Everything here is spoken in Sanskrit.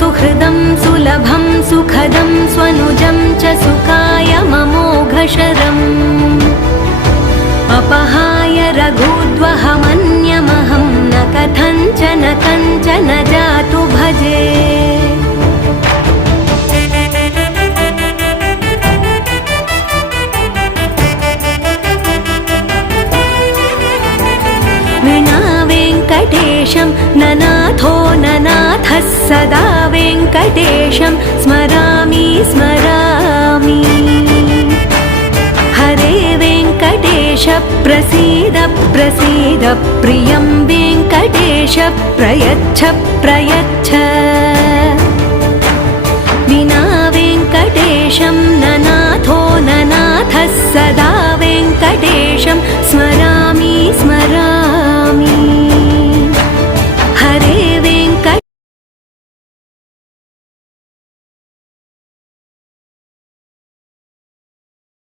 सुहृदं सुलभं सुखदं स्वनुजं च सुखाय ममोघशरम् अपहाय रघुद्वहमन्यमहं न कथञ्चन कञ्चन जातु भजे। विना वेङ्कटेशं ननाथो ननाथः सदा वेङ्कटेशं स्मरामि स्मरामि। हरे वेङ्कटेश प्रसीद प्रसीद प्रियं वेङ्कटेश प्रयच्छ प्रयच्छ।